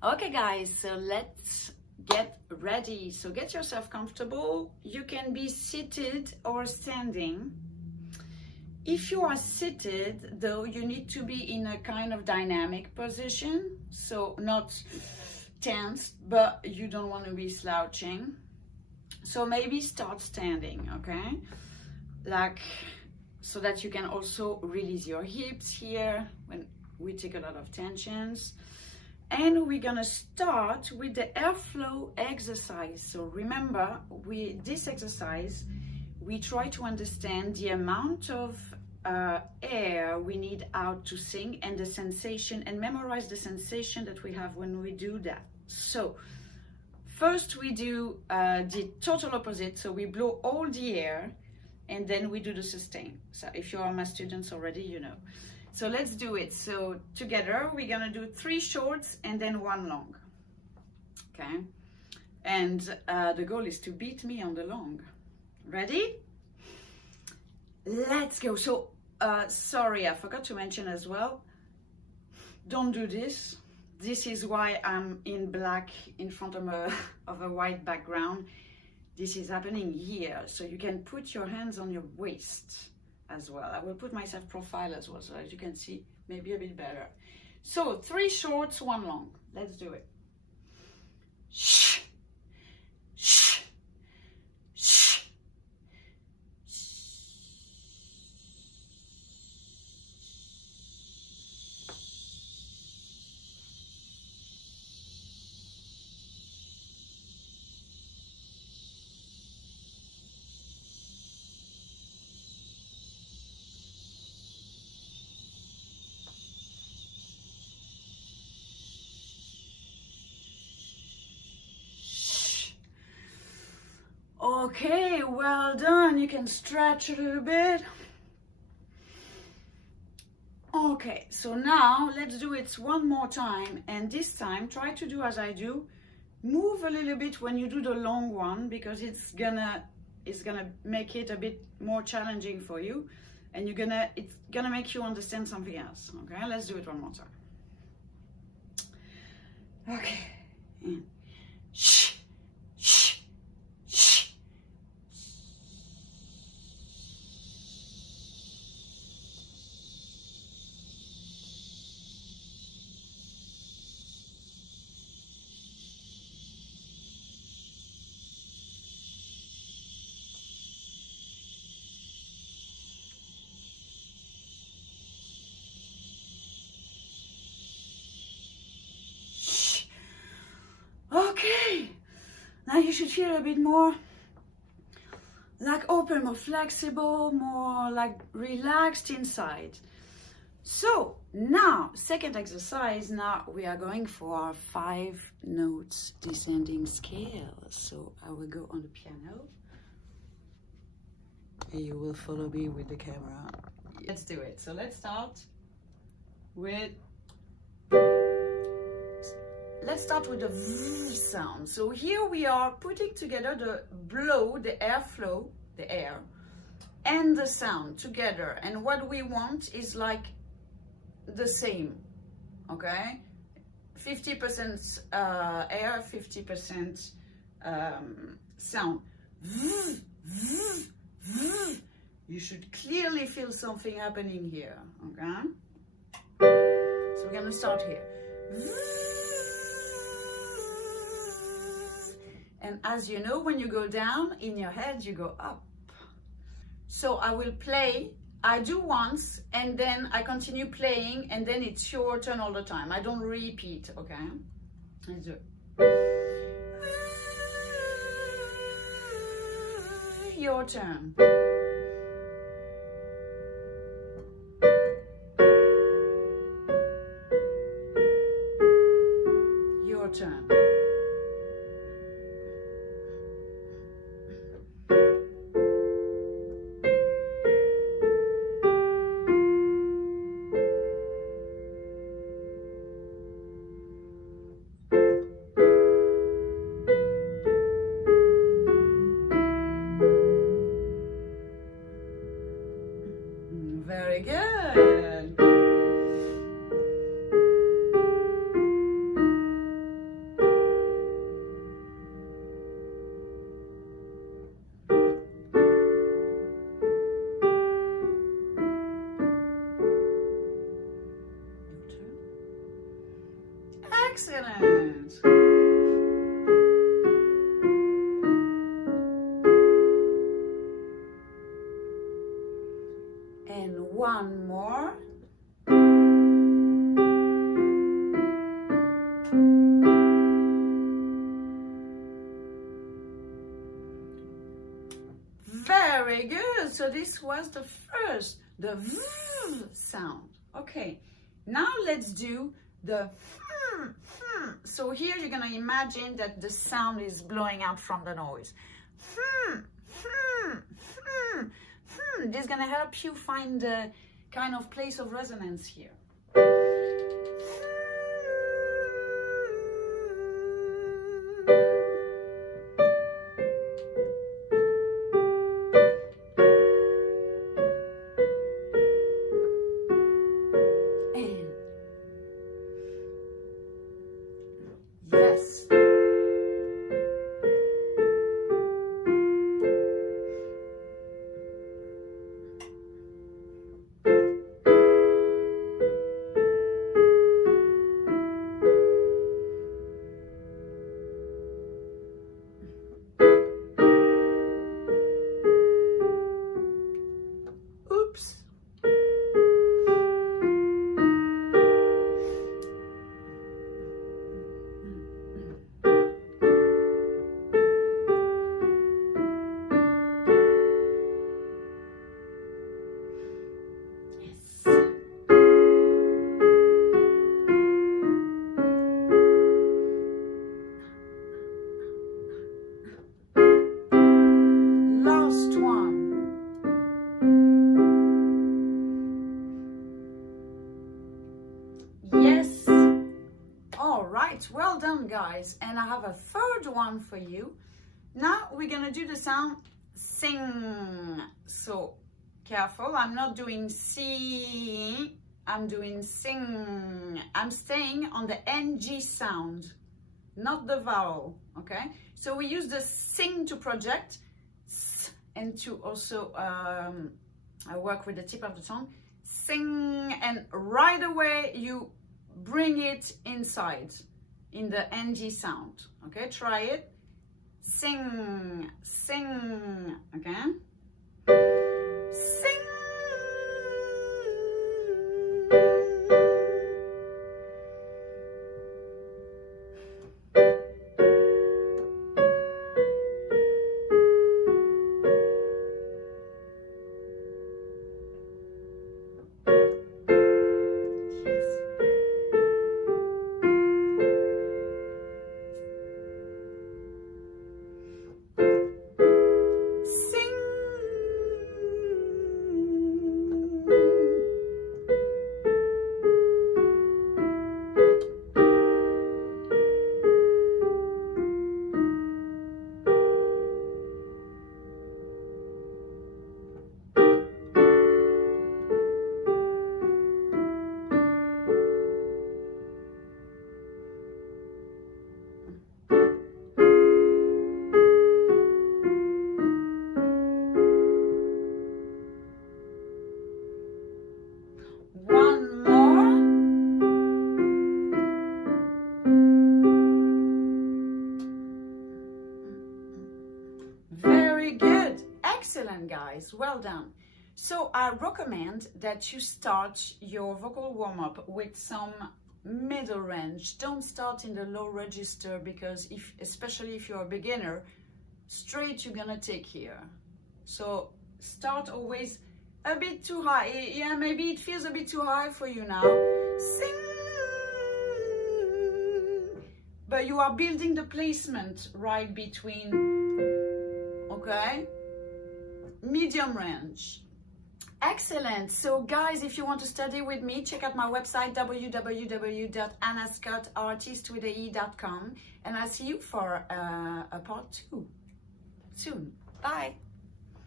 Okay guys, so let's get ready. So get yourself comfortable. You can be seated or standing. If you are seated, though, you need to be in a kind of dynamic position. So not tense, but you don't want to be slouching. So maybe start standing, okay? Like, so that you can also release your hips here when we take a lot of tensions. And we're gonna start with the airflow exercise. So remember, this exercise, we try to understand the amount of air we need out to sing and the sensation, and memorize the sensation that we have when we do that. So first we do the total opposite. So we blow all the air and then we do the sustain. So if you are my students already, you know. So let's do it. So together we're gonna do 3 shorts and then 1 long, okay? And the goal is to beat me on the long. Ready? Let's go. So sorry, I forgot to mention as well, don't do this. This is why I'm in black in front of a white background. This is happening here. So you can put your hands on your waist as well. I will put myself profile as well so that you can see maybe a bit better. So 3 shorts, 1 long. Let's do it. Shh. Shh. Shh. Okay, well done. You can stretch a little bit. Okay, so now let's do it one more time, and this time try to do as I do. Move a little bit when you do the long one, because it's gonna make it a bit more challenging for you, and it's gonna make you understand something else. Okay, let's do it one more time. Okay, and shh. Okay, now you should feel a bit more like open, more flexible, more like relaxed inside. So now, second exercise, now we are going for our 5 notes descending scale. So I will go on the piano and you will follow me with the camera. Let's do it. So let's start with the V sound. So here we are putting together the blow, the airflow, the air, and the sound together. And what we want is like the same, okay? 50% air, 50% sound. You should clearly feel something happening here, okay? So we're gonna start here. And as you know, when you go down in your head, you go up. So I will play, I do once, and then I continue playing, and then it's your turn all the time. I don't repeat, okay? Let's do it. Your turn. Your turn. Excellent. And one more. Very good. So this was the first, the V sound. Okay. Now let's do the So here you're going to imagine that the sound is blowing out from the noise. This is going to help you find the kind of place of resonance here. Yes. Oops. Yes. All right, well done, guys. And I have a third one for you. Now we're gonna do the sound sing. So careful, I'm not doing see, I'm doing sing. I'm staying on the NG sound, not the vowel, okay? So we use the sing to project and to also work with the tip of the tongue. Sing, and right away you bring it inside in the NG sound. Okay, try it. Sing, sing, okay? Sing. One more. Very good. Excellent, guys. Well done. So I recommend that you start your vocal warm-up with some middle range. Don't start in the low register, because especially if you're a beginner, straight you're gonna take here. So start always a bit too high. Yeah, maybe it feels a bit too high for you now. Sing. But you are building the placement right between, okay? Medium range. Excellent. So guys, if you want to study with me, check out my website www.annascottartistwithAE.com, and I'll see you for a part 2 soon. Bye.